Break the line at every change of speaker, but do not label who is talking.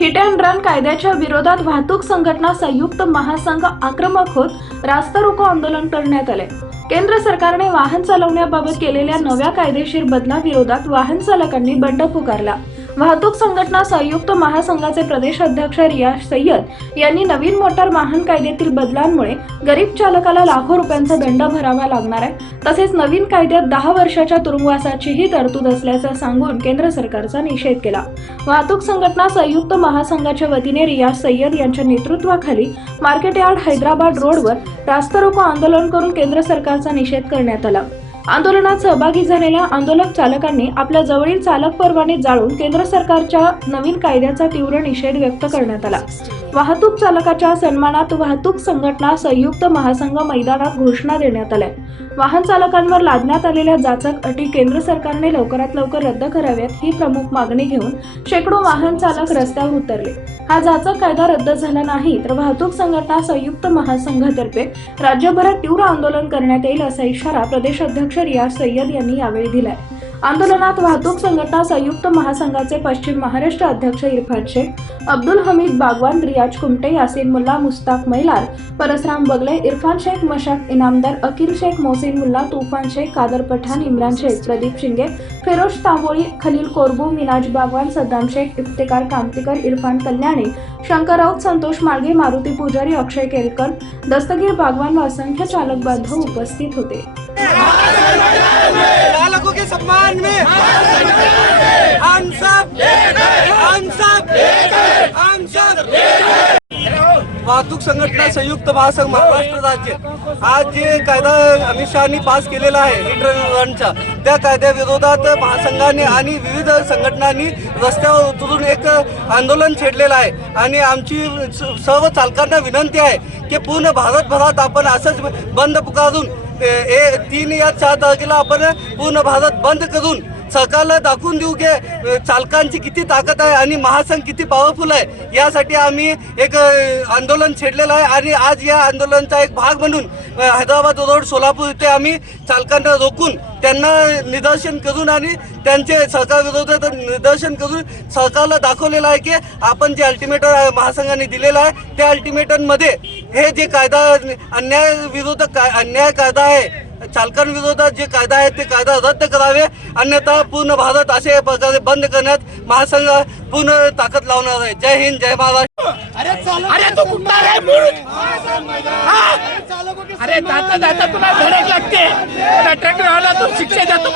Hit and run कायद्याच्या विरोधात वाहतूक संघटना संयुक्त महासंघ आक्रमक होत रास्ता रोको आंदोलन करण्यात आले. केंद्र सरकारने वाहन चालवण्याबाबत केलेल्या नव्या कायदेशीर बदलाविरोधात वाहन चालकांनी बंड पुकारला. वाहतूक संघटना संयुक्त महासंघाचे प्रदेश अध्यक्ष रियाज सय्यद यांनी नवीन मोटार वाहन कायद्यातील बदलांमुळे गरीब चालकाला लाखो रुपयांचा दंड भरावा लागणार आहे. तसेच नवीन कायद्यात दहा वर्षाच्या तुरुंगवासाचीही तरतूद असल्याचं सांगून केंद्र सरकारचा निषेध केला. वाहतूक संघटना संयुक्त महासंघाच्या वतीने रियाज सय्यद यांच्या नेतृत्वाखाली मार्केट यार्ड हैदराबाद रोडवर रास्ता रोको आंदोलन करून केंद्र सरकारचा निषेध करण्यात आला. आंदोलनात सहभागी झालेल्या आंदोलक चालकांनी आपल्या जवळील चालक परवाने जाळून केंद्र सरकारच्या नवीन कायद्याचा तीव्र निषेध व्यक्त करण्यात आला. वाहतूक चालकाच्या सन्मानात वाहतूक संघटना संयुक्त महासंघ मैदानात घोषणा देण्यात आल्या. वाहन चालकांवर लादण्यात आलेल्या जाचक अटी केंद्र सरकारने लवकरात लवकर रद्द कराव्यात ही प्रमुख मागणी घेऊन शेकडो वाहन चालक रस्त्यावर उतरले. हा जाचक कायदा रद्द झाला नाही तर वाहतूक संघटना संयुक्त महासंघातर्फे राज्यभरात तीव्र आंदोलन करण्यात येईल असा इशारा प्रदेश अध्यक्ष रियाज सय्यद यांनी यावेळी दिलाय. आंदोलनात वाहतूक संघटना संयुक्त महासंघाचे पश्चिम महाराष्ट्र अध्यक्ष इरफान शेख अब्दुल हमीद बागवान रियाज कुमटे यासिन मुल्ला मुस्ताक मैलार परसराम बगले इरफान शेख मशाक इनामदार अकील शेख मोहसिन मुल्ला तुफान शेख कादर पठाण इम्रान शेख प्रदीप शिंगे फिरोज तांबोळी खलील कोरबू मिनाज बागवान सद्दाम शेख इफ्तिकार कांतीकर इरफान कल्याणी शंकर राऊत संतोष माळगे मारुती पुजारी अक्षय केलकर दस्तगीर बागवान व असंख्य चालक बांधव उपस्थित होते.
बालकों के सम्मान में। हम सब। हम सब। हम सब। वाहतूक संघटना संयुक्त महासंघ महाराष्ट्र राज्य। आज जे कायदा अमित शहानी पास केलेला आहे रिटर्नचा त्या कायद्याविरोधात महासंघाने आणि विविध संघटनांनी रस्त्यावर उतरून एक आंदोलन छेडलेलं आहे. आणि आमची स- सर्व चालकांना विनंती आहे की पूर्ण भारतभरात आपण असंच बंद पुकारून ए तीन या चार तारखेला आपण पूर्ण भारत बंद करून सरकारला दाखवून देऊ की चालकांची किती ताकद आहे आणि महासंघ किती पॉवरफुल आहे यासाठी आम्ही एक आंदोलन छेडलेलं आहे. आणि आज या आंदोलनाचा एक भाग म्हणून हैदराबाद रोड सोलापूर इथे आम्ही चालकांना रोखून त्यांना निदर्शन करून आणि त्यांचे सरकारविरोधात निदर्शन करून सरकारला दाखवलेलं आहे की आपण जे अल्टिमेटम महासंघाने दिलेलं आहे त्या अल्टिमेटममध्ये हे जे कायदा अन्याय विरोध काय अन्याय कायदा आहे चालकांविरोधात जे कायदा आहे ते कायदा रद्द करावे. अन्यथा पूर्ण भारत अशा प्रकारे बंद करण्यात महासंघ पूर्ण ताकद लावणार आहे. जय हिंद जय महाराष्ट्र.
अरे तू कुठला रे मूळ? अरे जाता जाता तुला धडक लागते. तुला ट्रॅक्टरवाला तू शिक्षा देतो